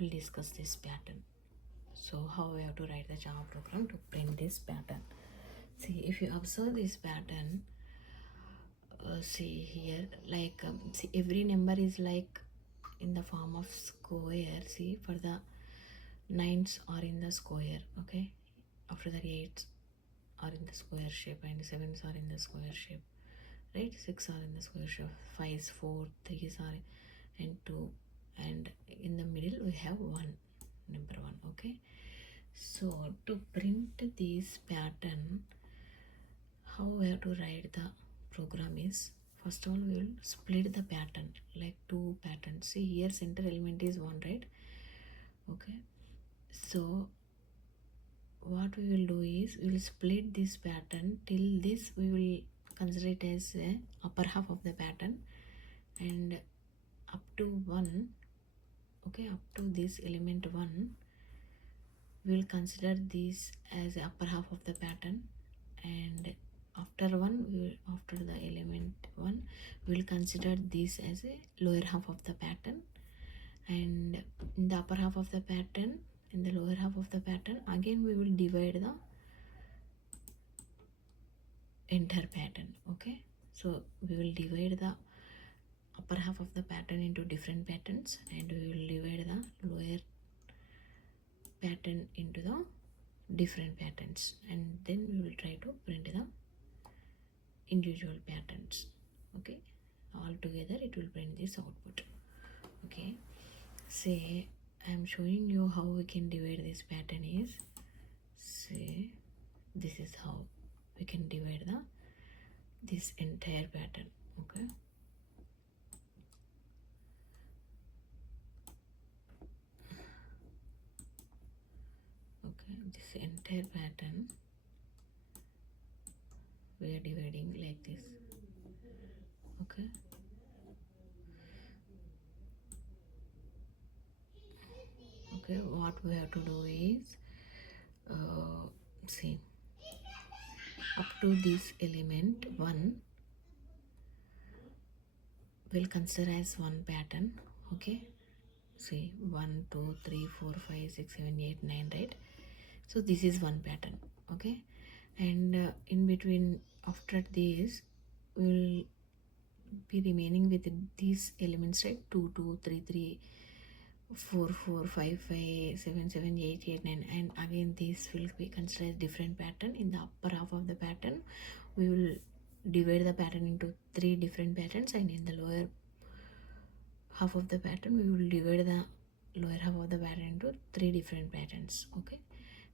will discuss this pattern. So how we have to write the Java program to print this pattern. See, if you observe this pattern, see here, like see, every number is like in the form of square. See, for the nines are in the square, okay, after that eights are in the square shape and sevens are in the square shape, right? Six are in the square shape, fives, four, threes are and two, and in the middle we have one, number one, okay. So to print this pattern, how we have to write the program is, first of all we will split the pattern like two patterns. See here, center element is one, right? Okay, so what we will do is we will split this pattern till this, we will consider it as a upper half of the pattern, and up to 1, okay, up to this element 1 we will consider this as the upper half of the pattern, and after 1 we will, after the element 1 we will consider this as a lower half of the pattern, and in the upper half of the pattern, in the lower half of the pattern again we will divide the entire pattern, okay. So we will divide the upper half of the pattern into different patterns, and we will divide the lower pattern into the different patterns, and then we will try to print the individual patterns, okay. All together it will print this output, okay. Say I am showing you how we can divide this pattern is, say this is how we can divide the this entire pattern, okay. Okay, this entire pattern we are dividing like this, okay. Okay, what we have to do is see, up to this element 1 will consider as one pattern, okay. See 1 2 3 4 5 6 7 8 9, right? So this is one pattern, okay. And in between, after this we will be remaining with these elements, right? 2 2 3 3 4 4 5 5 7 7 8 8 9, and again this will be considered as different pattern. In the upper half of the pattern we will divide the pattern into 3 different patterns, and in the lower half of the pattern we will divide the lower half of the pattern into 3 different patterns, okay.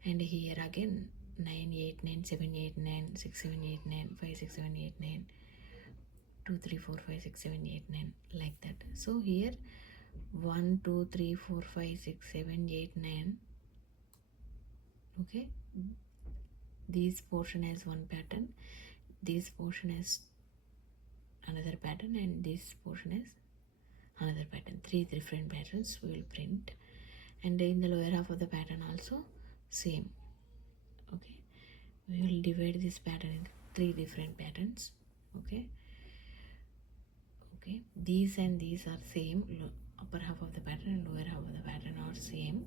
And here again 9 8 9 7 8 9 6 7 8 9 5 6 7 8 9 2 3 4 5 6 7 8 9, like that. So here 1 2 3 4 5 6 7 8 9, okay. This portion has one pattern, this portion has another pattern, and this portion is another pattern. 3 different patterns we will print, and in the lower half of the pattern also same, okay. We will divide this pattern into 3 different patterns, okay. Okay, these and these are same, upper half of the pattern and lower half of the pattern are same,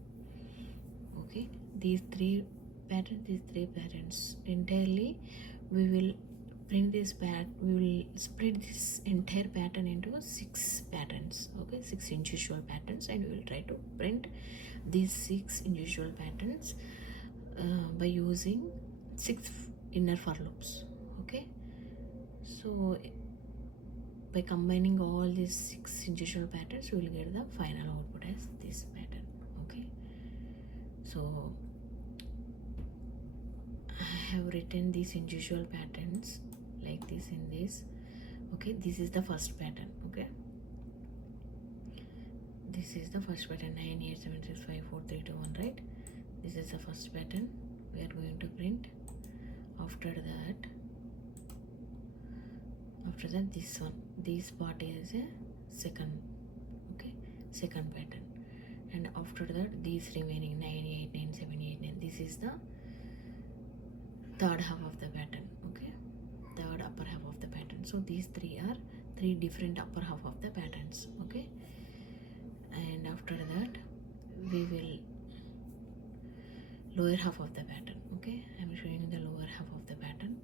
okay. These three patterns entirely we will print this we will split this entire pattern into 6 patterns, okay, 6 individual patterns, and we will try to print these 6 individual patterns by using 6 inner for loops, okay. So by combining all these 6 individual patterns we will get the final output as this pattern, okay. So I have written these individual patterns like this in this, okay. This is the first pattern, okay. This is the first pattern, 9 8 7 6 5 4 3 2 1, right? This is the first pattern we are going to print. After that this one, this part is a second, okay, second pattern, and after that these remaining 9 8 9 7 8 9, this is the third half of the pattern, okay, third upper half of the pattern. So these 3 are 3 different upper half of the patterns, okay. And after that we will lower half of the pattern. Okay, I'm showing the lower half of the pattern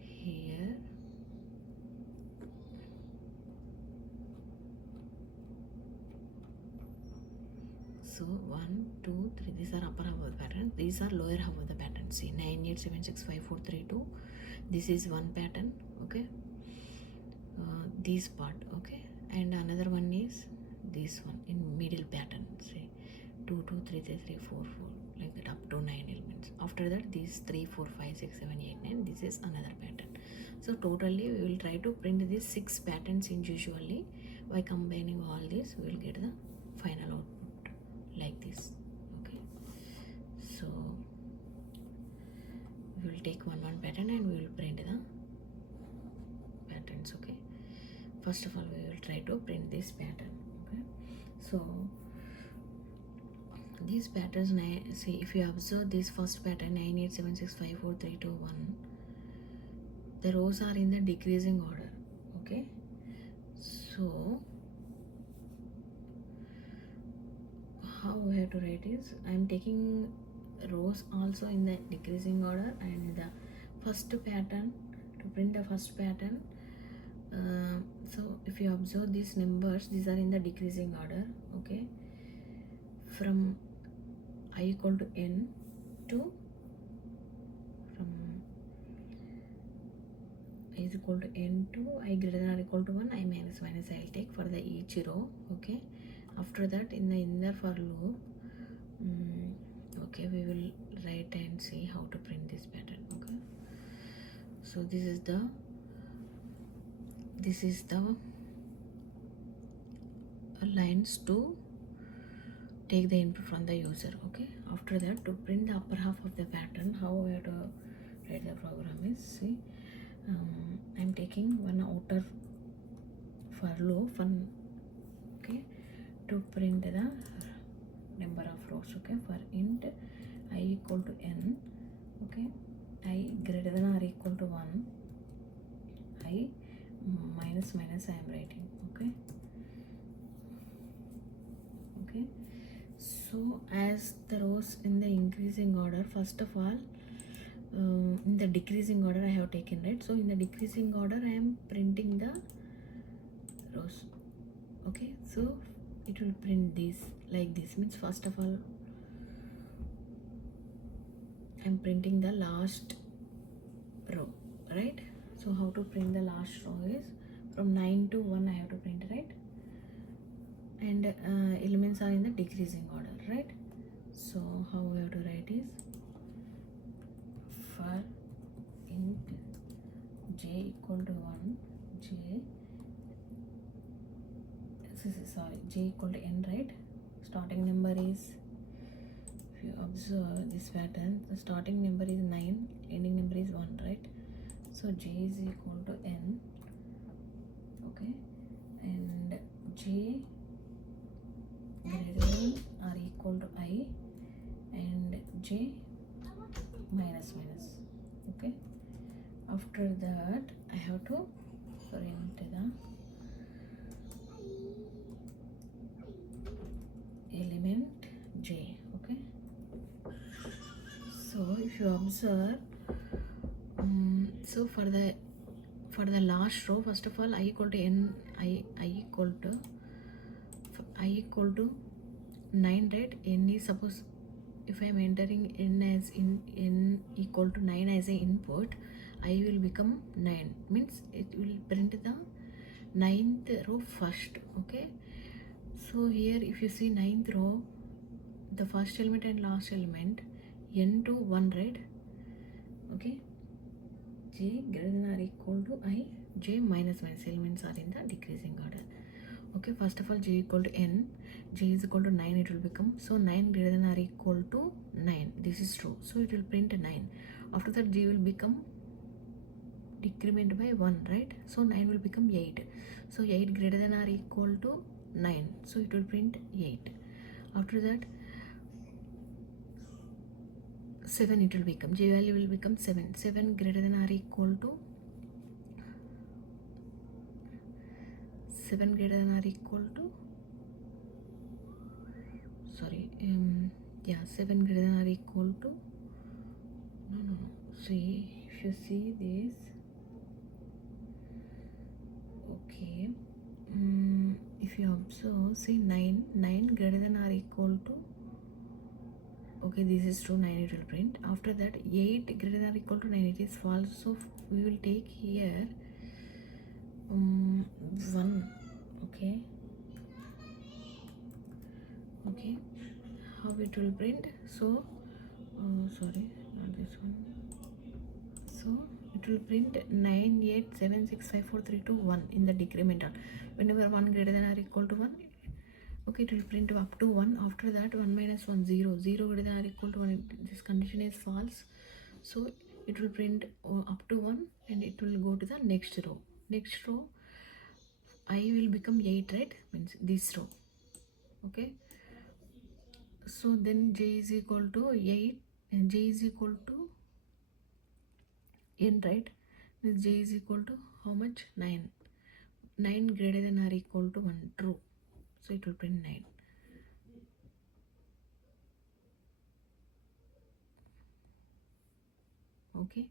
here. So 1 2 3, these are upper half of the pattern, these are lower half of the pattern. See, 9 8 7 6 5 4 3 2, this is one pattern. Okay, this part. Okay, and another one is this one in middle pattern. See, 2 2 3 3 3 4 4, like that, up to 9 elements. After that, these 3 4 5 6 7 8 9, this is another pattern. So totally we will try to print these 6 patterns individually. By combining all this, we will get the final output like this. Okay, so we will take one pattern and we will print the patterns. Okay, first of all we will try to print this pattern. Okay, so these patterns, see, if you observe this first pattern 9 8 7 6 5 4 3 2 1, the rows are in the decreasing order. Okay, so how we have to write is, I am taking rows also in the decreasing order, and the first pattern, to print the first pattern, so if you observe these numbers, these are in the decreasing order. Okay, from I equal to n to, from I is equal to n to I greater than or equal to 1, I minus minus I will take for the each row. Okay, after that, in the inner for loop, okay, we will write and see how to print this pattern. Okay, so this is the lines to take the input from the user. Okay, after that, to print the upper half of the pattern, how we have to write the program is, see, I'm taking one outer for loop, one. Okay, to print the number of rows. Okay, for int I equal to n. Okay, I greater than or equal to 1, I minus minus I am writing. Okay, okay, so as the rows in the increasing order, first of all, in the decreasing order I have taken, right? So in the decreasing order I am printing the rows. Okay, so it will print this like this, means first of all I'm printing the last row, right? So how to print the last row is, from 9 to 1 I have to print, right? And elements are in the decreasing order, right? So how we have to write is, for int j equal to 1, j equal to n, right? Starting number is, if you observe this pattern, the starting number is 9, ending number is 1, right? So j is equal to n. Okay, and j greater than or equal to I, and j minus minus. Okay, after that I have to print the element j. Okay, so if you observe, so for the last row, first of all I equal to n, I equal to 9, right? N is, suppose if I am entering n as n equal to 9 as a input, I will become 9, means it will print the 9th row first. Okay, so here if you see 9th row, the first element and last element, n to 1, right? Okay, j greater than or equal to I, j minus minus, elements are in the decreasing order. Okay, first of all j equal to n, j is equal to 9, it will become, so 9 greater than or equal to 9, this is true, so it will print 9. After that j will become decrement by 1, right? So 9 will become 8, so 8 greater than or equal to 9, so it will print 8. After that 7, it will become, j value will become 7, 7 greater than or equal to 7 greater than or equal to, sorry, yeah, 7 greater than or equal to, no, see, if you see this, okay, if you observe, see 9 greater than or equal to, okay, this is true, 9 it will print. After that 8 greater than or equal to 9, it is false, so we will take here 1, okay, okay, how it will print, so sorry, not this one, so it will print 987654321 in the decremental. Whenever 1 greater than or equal to 1, okay, it will print up to 1. After that 1 minus 1, 0, 0 greater than or equal to 1, this condition is false, so it will print up to 1 and it will go to the next row. Next row I will become 8, right, means this row, okay. So then j is equal to 8 and j is equal to n, right, means j is equal to how much, 9. 9 greater than or equal to 1, true, so it will print 9, okay.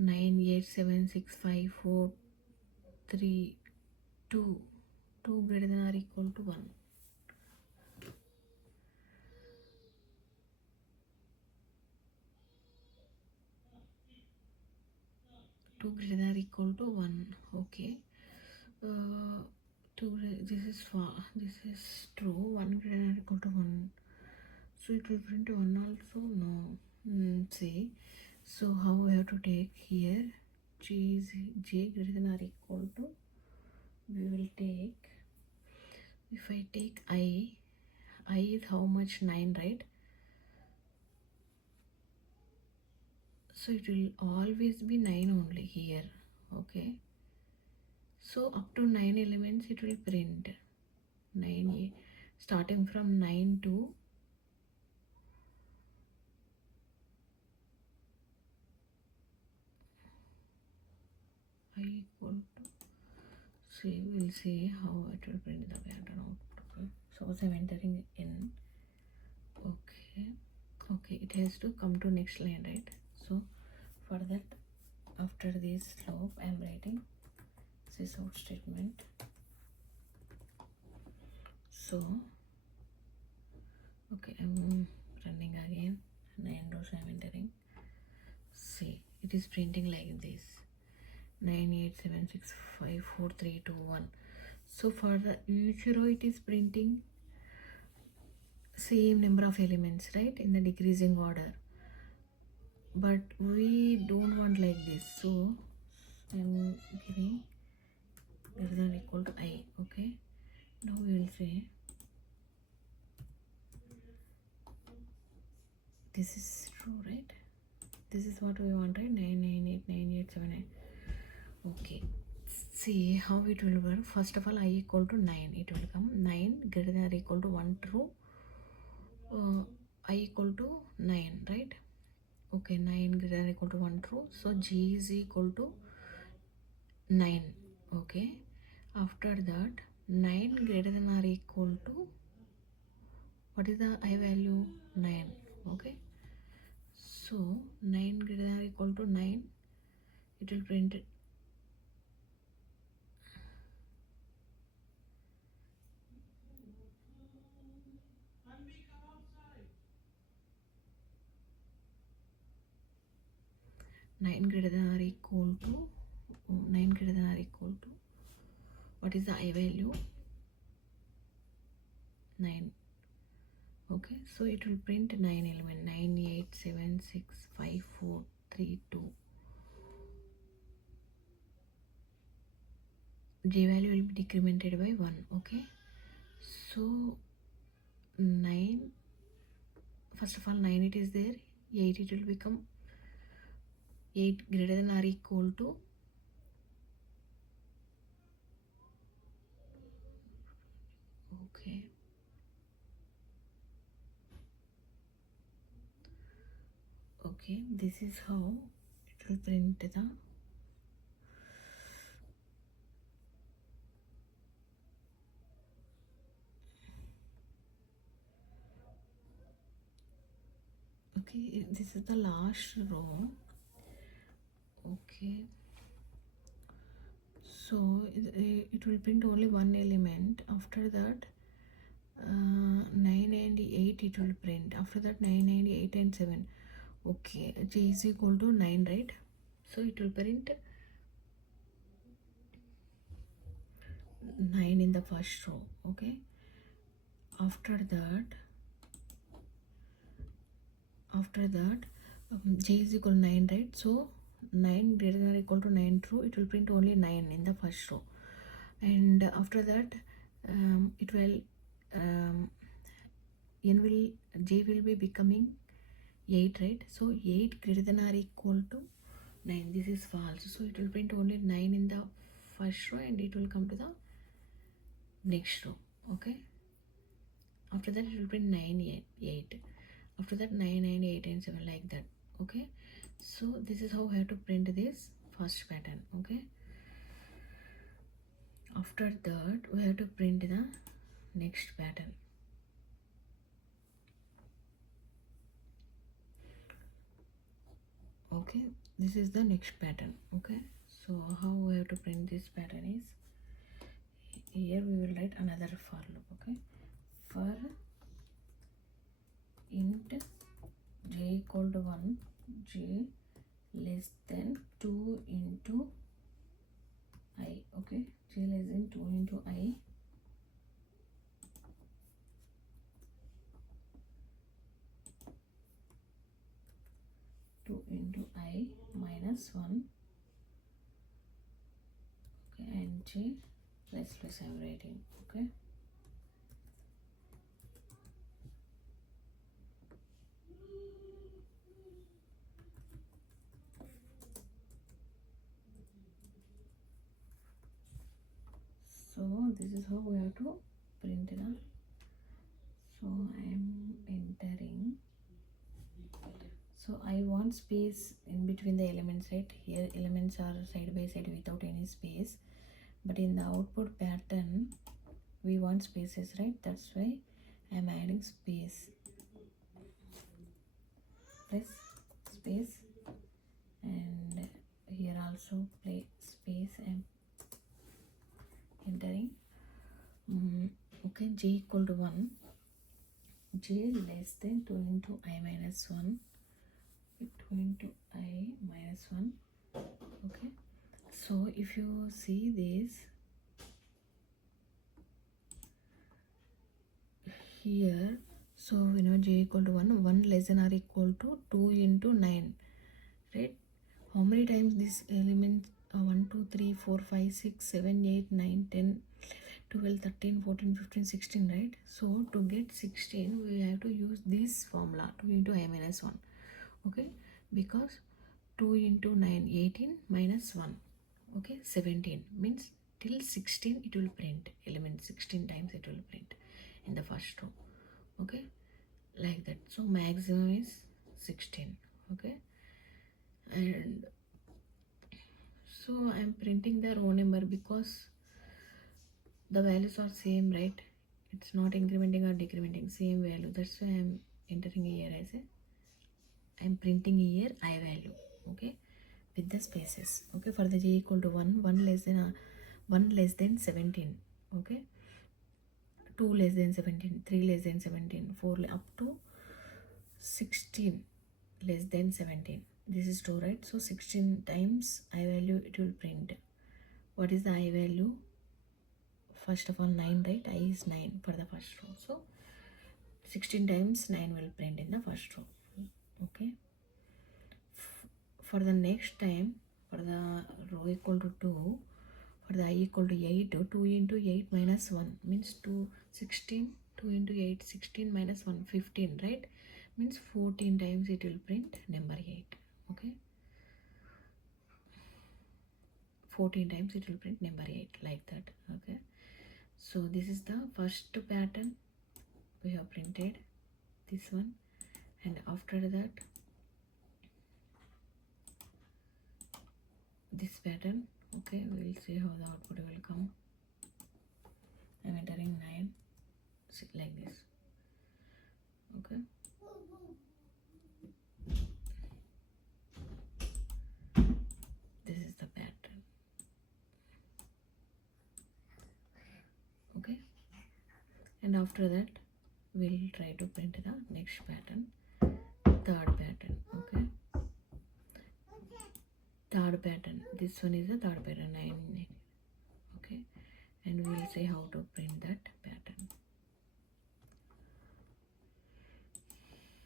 9876543 2 greater than or equal to 1, 2 greater than or equal to 1, okay. 2 this is far, this is true, 1 greater than or equal to 1, so it will print 1 also, no. See, so how we have to take here, j is j greater than or equal to, we will take, if I take I is how much, 9, right, so it will always be 9 only here, okay. So up to 9 elements it will print 9, starting from 9 to I equal to, see, we'll see how it will print the pattern output, okay. Suppose I'm entering in, okay, okay, it has to come to next line, right, so for that, after this slope I am writing this out statement, so okay, I'm running again, 9 rows I'm entering, see, it is printing like this, 987654321, so for the each row it is printing same number of elements, right, in the decreasing order, but we don't want like this, so I'm giving greater than or equal to I, okay. Now we will say this is true, right, this is what we want, right, 9989878, okay. See how it will work. First of all, I equal to 9, it will come 9 greater than or equal to 1, true, I equal to 9, right, okay. 9 greater than or equal to 1, true, so g is equal to 9, okay. After that 9 greater than or equal to, what is the I value, 9, okay. So 9 greater than or equal to 9, it will print 9 greater than or equal to 9 greater than or equal to, what is the I value, 9, okay. So it will print 9 element, 987654322, j value will be decremented by 1, okay. So 9, first of all 9 it is there, 8 it will become 8 greater than or equal to, okay, okay, this is how it will print the, Okay, this is the last row. Okay, so it will print only one element. After that 9 and 8 it will print. After that 9 and 8 and 7. Okay, j is equal to 9, right? So it will print 9 in the first row. Okay, after that j is equal to 9, right? So 9 greater than or equal to 9 true, it will print only 9 in the first row. And after that it will j will be becoming 8, right? So 8 greater than or equal to 9. This is false, so it will print only 9 in the first row and it will come to the next row. Okay, after that it will print 9 8. After that 9 and 8 and 7, like that. Okay, so this is how we have to print this first pattern. Okay, after that we have to print the next pattern. Okay, this is the next pattern. Okay, so how we have to print this pattern is, here we will write another for loop. Okay, for int j equal to 1, j less than 2 into I. Okay, j less than 2 into I, minus 1. Okay, and j less I'm writing. Okay, so this is how we have to print it. So I am entering, so I want space in between the elements, right? Here elements are side by side without any space, but in the output pattern we want spaces, right? That's why I am adding space. Press space, and here also play space and entering. Okay, j equal to 1, j less than 2 into I minus 1, 2 into I minus 1. Okay, so if you see this here, so we know j equal to 1 less than or equal to 2 into 9, right? How many times this element 1 2 3 4 5 6 7 8 9 10 12 13 14 15 16, right? So to get 16 we have to use this formula, 2 into I minus 1. Okay, because 2 into 9 18 minus 1, okay, 17, means till 16 it will print element 16 times, it will print in the first row. Okay, like that. So maximum is 16. Okay, and so I'm printing the row number because the values are same, right? It's not incrementing or decrementing, same value. That's why I'm entering here as a, I'm printing here I value. Okay, with the spaces. Okay, for the j equal to 1, 1 less than 17. Okay, 2 less than 17, 3 less than 17, 4 up to 16 less than 17. This is 2, right? So 16 times I value it will print. What is the I value? First of all 9, right? I is 9 for the first row. So 16 times 9 will print in the first row. Okay, for the next time, for the row equal to 2, for the I equal to 8, 2 into 8 minus 1 means 2, 16, 2 into 8, 16 minus 1, 15, right? Means 14 times it will print number 8. Okay, 14 times it will print number 8, like that. Okay, so this is the first pattern we have printed, this one. And after that this pattern. Okay, we will see how the output will come. I'm entering 9, like this. Okay, and after that we'll try to print the next pattern, third pattern. Okay, third pattern, this one is the third pattern, 9. Okay, and we'll see how to print that pattern.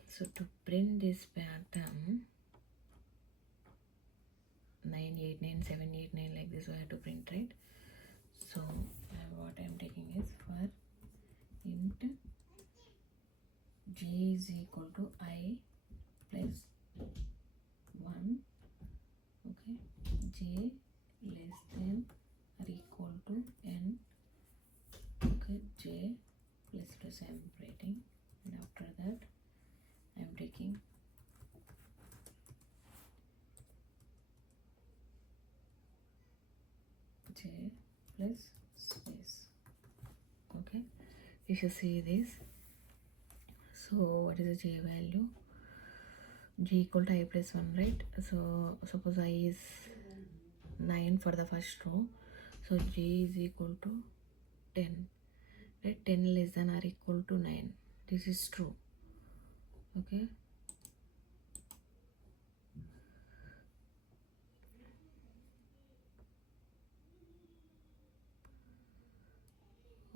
So to print this pattern, 9 8 9 7 8 9, like this we have to print, right? So what I'm taking is for int j is equal to I plus 1. Okay, j less than or equal to n. Okay, j plus I'm writing, and after that I'm taking j plus space. Okay, you should see this. So what is the j value? J equal to I plus 1, right? So suppose I is 9 for the first row, so j is equal to 10, right? 10 less than or equal to 9, this is true. Okay,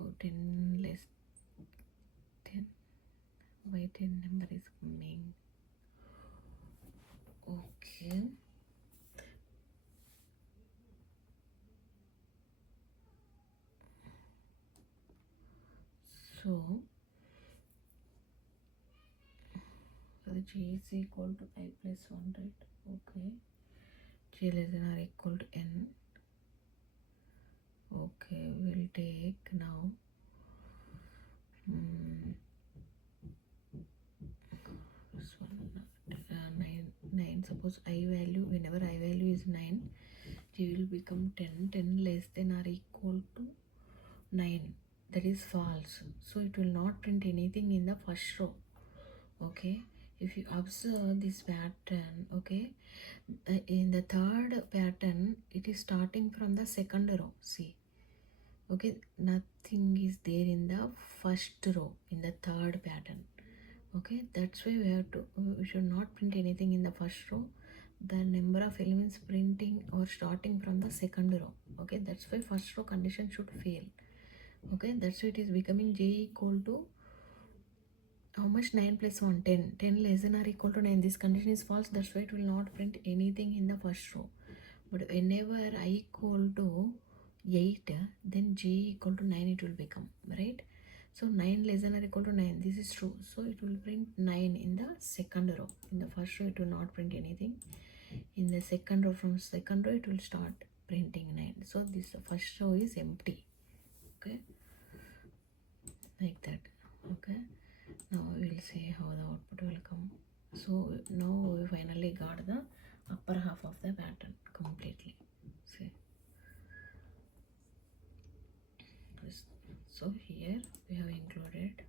oh, 10 less 10, why 10 number is coming? Okay, so the j is equal to I plus 1, right? Okay, j less than or equal to n. Okay, we'll take now this one, 9. Suppose I value, whenever I value is 9, j will become 10. 10 less than or equal to 9, that is false, so it will not print anything in the first row. Okay, if you observe this pattern, okay, in the third pattern it is starting from the second row, see. Okay, nothing is there in the first row in the third pattern. Okay, that's why we should not print anything in the first row. The number of elements printing or starting from the second row. Okay, that's why first row condition should fail. Okay, that's why it is becoming j equal to how much? 9 plus 1, 10. 10 less than or equal to 9, this condition is false, that's why it will not print anything in the first row. But whenever I equal to 8, then j equal to 9 it will become, right? So 9 less than or equal to 9, this is true, so it will print 9 in the second row. In the first row it will not print anything. In the second row, from second row it will start printing 9. So this first row is empty. Okay, like that. Okay, now we will see how the output will come. So now we finally got the upper half of the pattern completely. See, so here we have included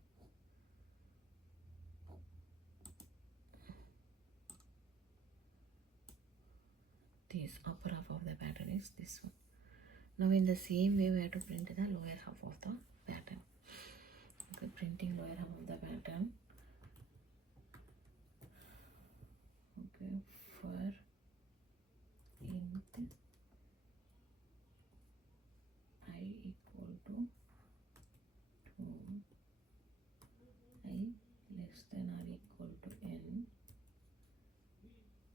this upper half of the pattern is this one. Now in the same way we have to print the lower half of the pattern. Okay, printing lower half of the pattern. Okay, for int I equal to 2, I less than or equal to n,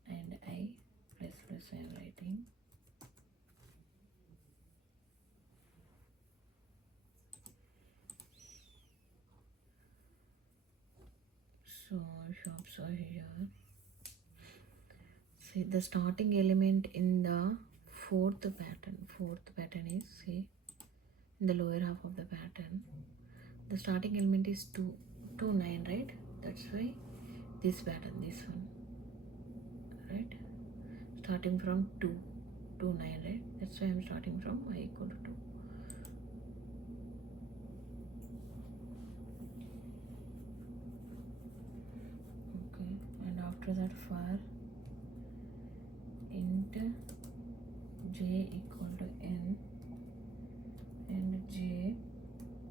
and I plus I am writing. So shops are here. See, the starting element in the fourth pattern is, see, in the lower half of the pattern, the starting element is 2 to 9, right? That's why this pattern, this one, right, starting from 2 to 9, right? That's why I'm starting from I equal to 2. Okay, and after that for int j equal to n and j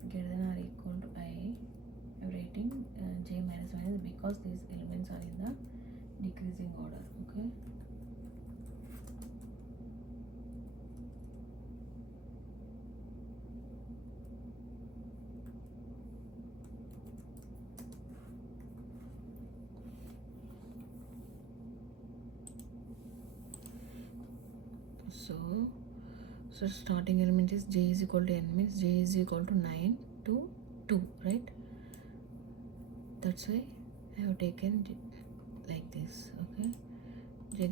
greater than or equal to I, minus minus, because these elements are in the decreasing order. Okay, so starting element is j is equal to n, means j is equal to 9 to 2, right? That's why I have taken like this. Okay, j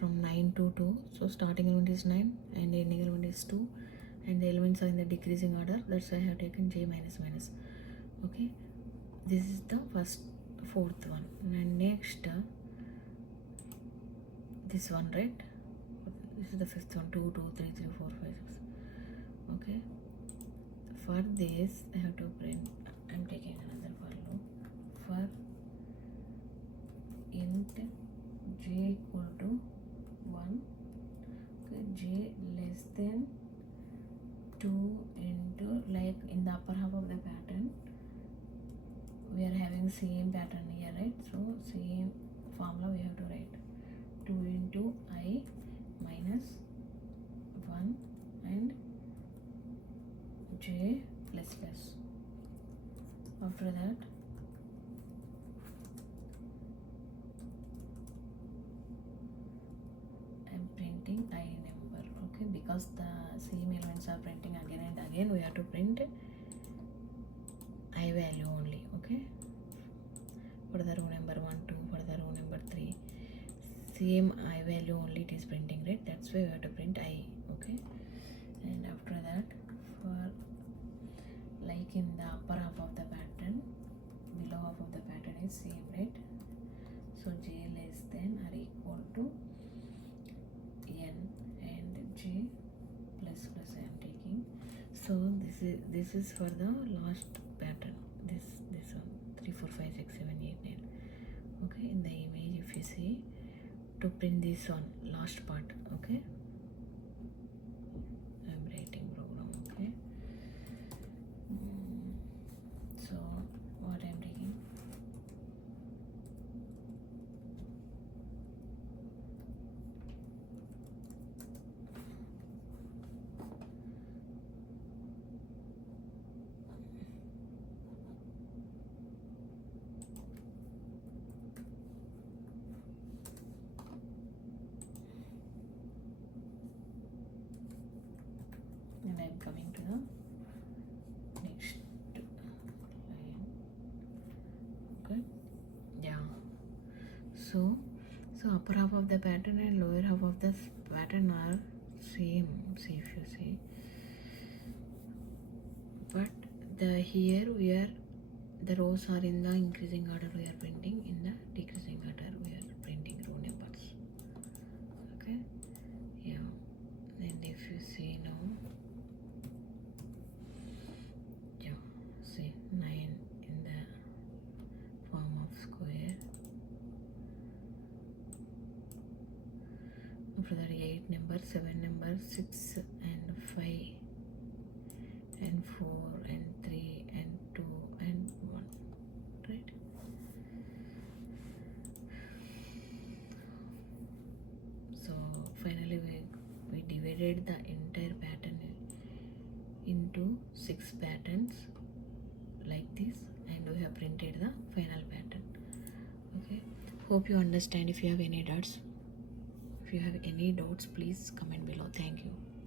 from 9 to 2, so starting element is 9 and ending element is 2, and the elements are in the decreasing order. That's why I have taken j minus minus. Okay, this is the fourth one, and next this one, right? This is the fifth one. 2 2 3 3 4 5 6. Okay, for this I have to print. I'm taking another for loop for int j equal to 1. Okay, j less than 2 into, like in the upper half of the pattern we are having same pattern here, right? So same formula we have to write. 2 into I minus 1 and j plus plus. After that I'm printing I number. Okay, because the same elements are printing again and again, we have to print I value only. Okay, for the row number 1 2, for the row number 3, same I value only it is printing, right? That's why we have to print I. Okay, and after that, for like in the upper half of the pattern, below half of the pattern is same, right? So j less than or equal to n and j plus plus I am taking. So this is for the last pattern, this one, 3 4 5 6 7 8 9. Okay, in the image if you see, to print this on last part. Okay, I'm writing program. Okay, so what I'm taking, and I'm coming to the next line. Okay, yeah, so upper half of the pattern and lower half of the pattern are same. See if you see, but here we are, the rows are in the increasing order, we are printing. In the decreasing order we are printing row numbers. Okay, yeah, and if you see now, yeah, see 9 in the form of square. After that 8 number, 7 number, 6 and 5 and 4 and 3 and 2 and 1, right? So finally we divided the entire pattern into 6 patterns like this, and we have printed the final pattern. Okay, hope you understand. If you have any doubts, please comment below. Thank you.